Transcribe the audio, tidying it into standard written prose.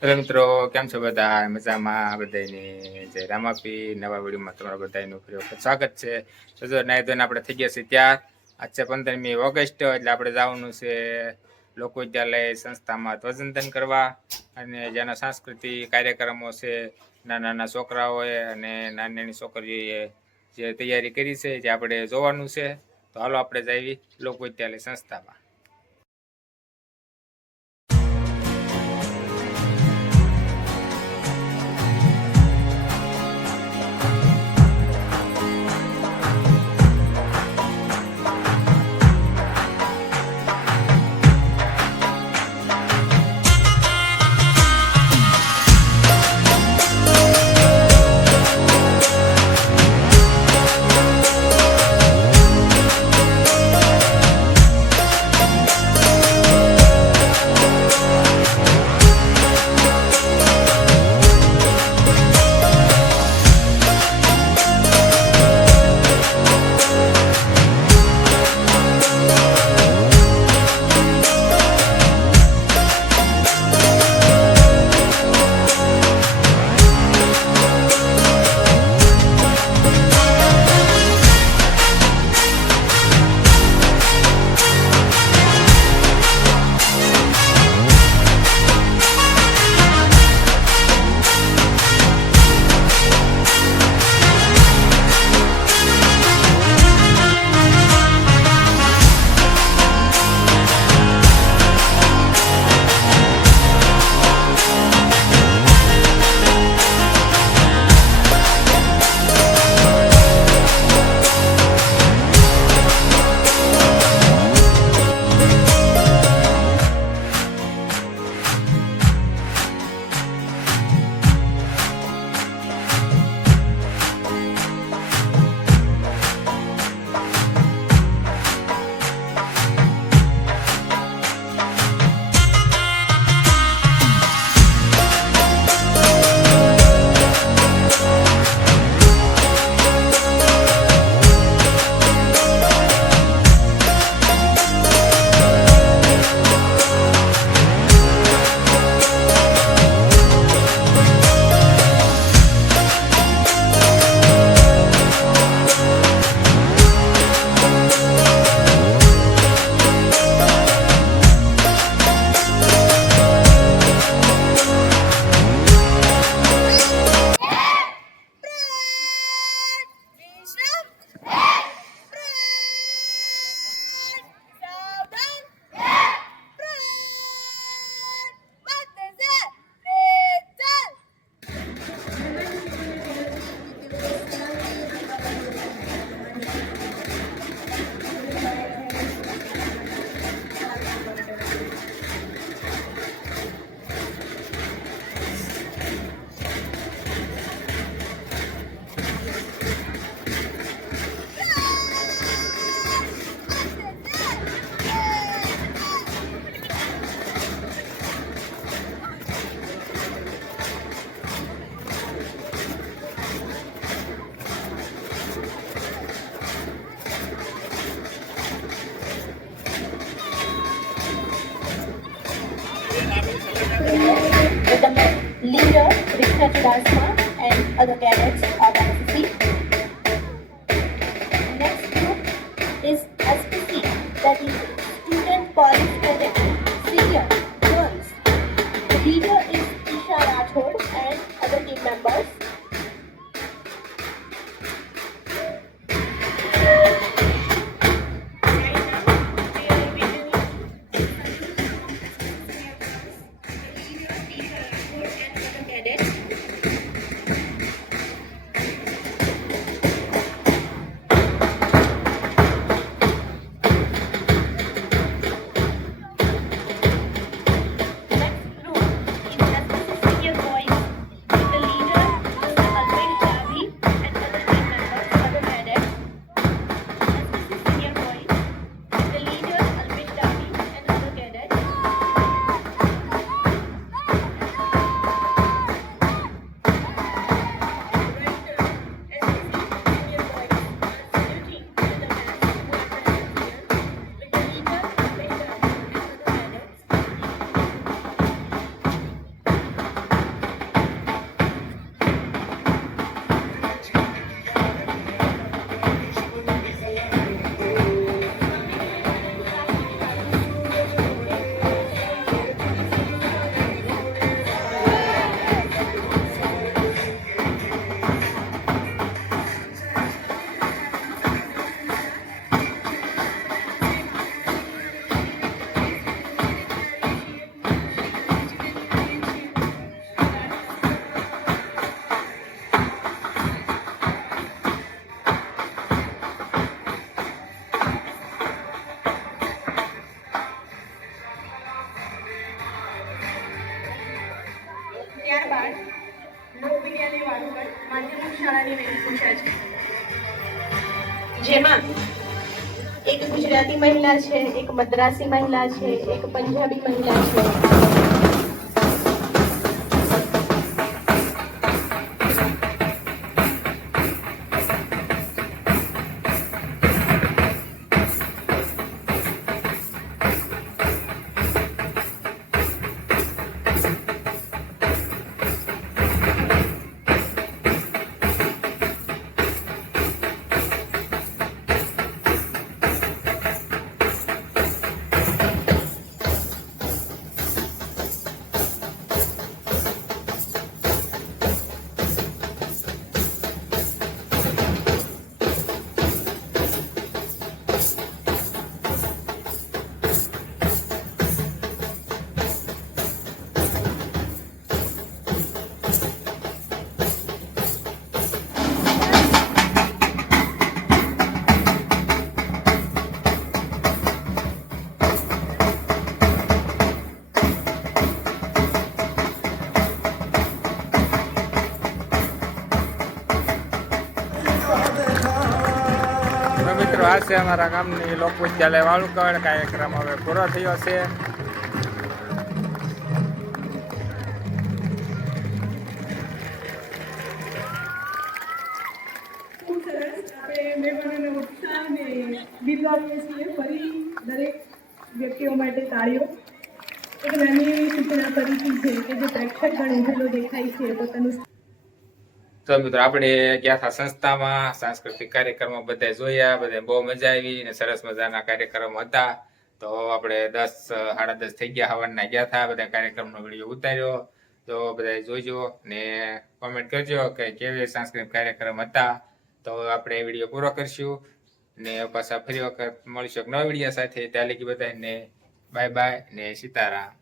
હેલો મિત્રો, કેમ છો બધા? મજામાં બધાની જય રામાપી. નવા વિડીયોમાં તમારા બધાનું ફરી વખત સ્વાગત છે. તો જો નાઈ ધોઈને આપણે થઈ ગયા છીએ ત્યાર. આજ છે 15મી ઓગસ્ટ, એટલે આપણે જવાનું છે લોક વિદ્યાલય સંસ્થામાં ધ્વજવંદન કરવા, અને જેના સાંસ્કૃતિક કાર્યક્રમો છે. નાના નાના છોકરાઓએ અને નાની નાની છોકરીઓએ જે તૈયારી કરી છે, જે આપણે જોવાનું છે. તો હાલો આપણે જઈએ લોક વિદ્યાલય સંસ્થામાં. With the leader, Riksha Chudasma, and other cadets of NCC. Next group is SPC, that is Student Police Cadet, Senior Girls. The leader is Isha Rathod and other team members. Next group is SPC Senior Boys, with the leader ત્યારબાદ લોકવિદ્યાલય વાળુકડ માધ્યમિક શાળાની વેશભૂષા છે, જેમાં એક ગુજરાતી મહિલા છે, એક મદ્રાસી મહિલા છે, એક પંજાબી મહિલા છે. તો મિત્રો આ છે અમારા ગામની લોકવિદ્યાલય વાળુકડ. કાર્યક્રમ હવે પૂરો થયો છે. ખૂબ સરસ. આપણે મહેમાનોનો ઉત્સાહને બિરદાવીએ છીએ. ફરી દરેક વ્યક્તિઓ માટે તાળીઓ. એક નાની એવી સૂચના ફરીથી છે કે જે પ્રેક્ષકગણ ઉભેલો દેખાય છે પોતાનું. તો મિત્રો આપણે ગયા હતા સંસ્થામાં, સાંસ્કૃતિક કાર્યક્રમો બધા જોયા, બધા બહુ મજા આવી ને સરસ મજાના કાર્યક્રમો હતા. તો આપણે 10 સાડા 10 થઈ ગયા, હવારના ગયા હતા. બધા કાર્યક્રમનો વિડીયો ઉતાર્યો. તો બધા જોઈજો ને કોમેન્ટ કરજો કે કેવી સાંસ્કૃતિક કાર્યક્રમ હતા. તો આપણે વિડીયો પૂરો કરશું ને પાછા ફરી વખત મળીશું એક નવા વિડીયો સાથે. ત્યાં લગી બધાને બાય બાય ને સીતારામ.